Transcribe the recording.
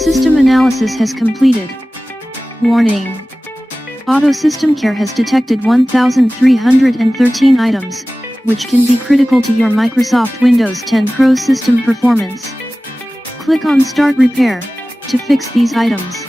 System analysis has completed. Warning. Auto System Care has detected 1,313 items, which can be critical to your Microsoft Windows 10 Pro system performance. Click on Start Repair to fix these items.